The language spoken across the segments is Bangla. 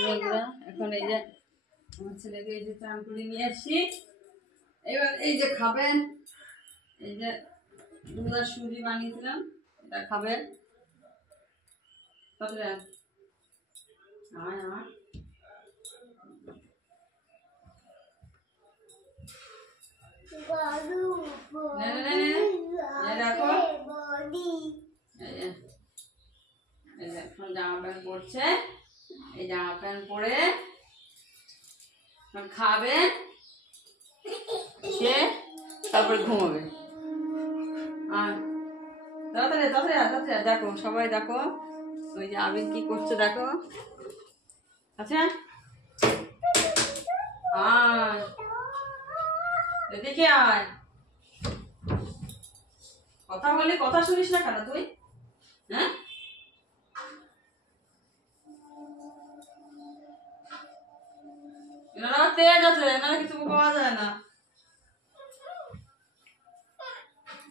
বন্ধুরা এখন এই যে আমার ছেলেকে এই যে চান করে নিয়ে আসছি। এবার এই যে খাবেন, এই যে দুধ আর সুজি বানিয়েছিলাম, এটা খাবেন। তারপরে দেখো এখন জামা প্যান্ট পরছে, এই জামা প্যান্ট পরে খাবে, খেয়ে তারপরে ঘুমাবে। আর তাড়াতাড়ি তাড়াতাড়ি তাড়াতাড়ি দেখো, সবাই দেখো ওই যে আবির কি করছে দেখো। আচ্ছা আয় এদিকে আয়, কথা বলি কথা শুনিস না কেন তুই? হ্যাঁ এনারা তেজ আছে, এনারা কিছু পাওয়া যায় না,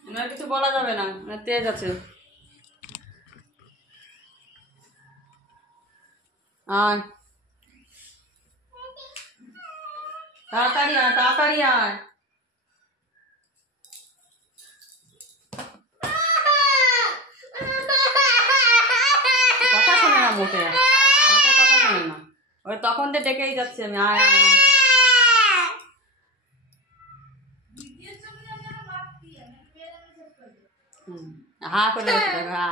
এনারা কিছু বলা যাবে না, তেজ আছে। আয় তাড়াতাড়ি আয় তাড়াতাড়ি আয়। কথা শোনে না মোটে, মোটে কথা শোনে না, ওই তখন তো ডেকেই যাচ্ছে আমি আয় আয়। হা করে দেখো হা।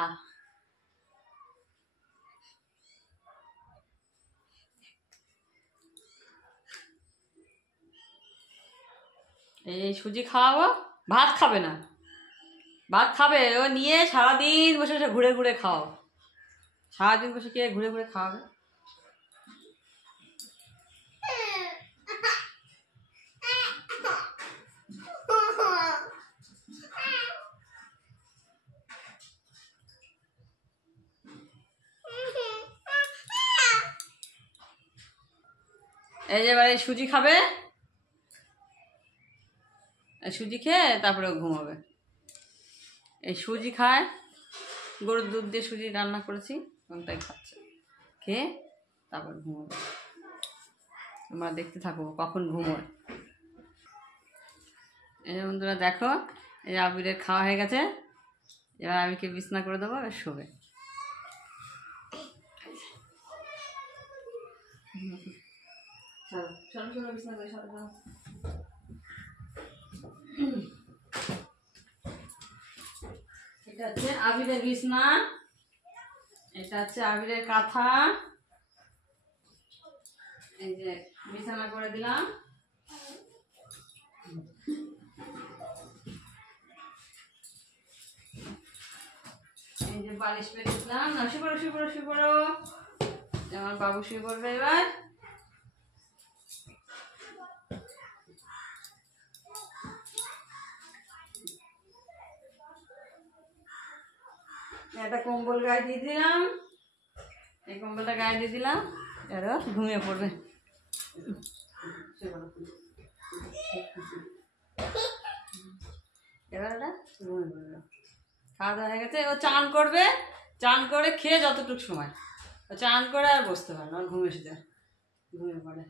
এই সুজি খাওয়াবো, ভাত খাবে না, ভাত খাবে ও নিয়ে সারাদিন বসে বসে ঘুরে ঘুরে খাও, সারাদিন বসে কে ঘুরে ঘুরে খাওয়াবে? এই যে এবার এই সুজি খাবে, সুজি খেয়ে তারপরে ঘুমাবে। এই সুজি খায়, গরুর দুধ দিয়ে সুজি রান্না করেছি এবং তাই খাচ্ছে, খেয়ে তারপর ঘুমাবে। তোমরা দেখতে থাকো কখন ঘুমোয়। এই যে বন্ধুরা দেখো, এই আবিরের খাওয়া হয়ে গেছে, এবার আবিরকে বিছনা করে দেবো, এবার শোবে। চলো চলো বিছনা করে চলো চলো। এটা হচ্ছে আবিরের বিছনা, এটা হচ্ছে আবিরের কাঁথা, এই যে বিছানা করে দিলাম। এই যে বালিশ পেতে দিলাম, না শুয়ে পড়ো শুয়ে পড়ো শুয়ে পড়ো, আমার বাবু শুয়ে পড়বে এবার। একটা কম্বল গায়ে দিয়ে দিলাম, এই কম্বলটা গায়ে দিয়ে দিলাম, এবার ঘুমিয়ে পড়বে। এবার ওটা ঘুমিয়ে পড়বে। খাওয়া দাওয়া হয়ে গেছে, ও চান করবে, চান করে খেয়ে যতটুকু সময় ও চান করে আর বসতে পারে না, ঘুমিয়ে এসে যায়, ঘুমিয়ে পড়ে।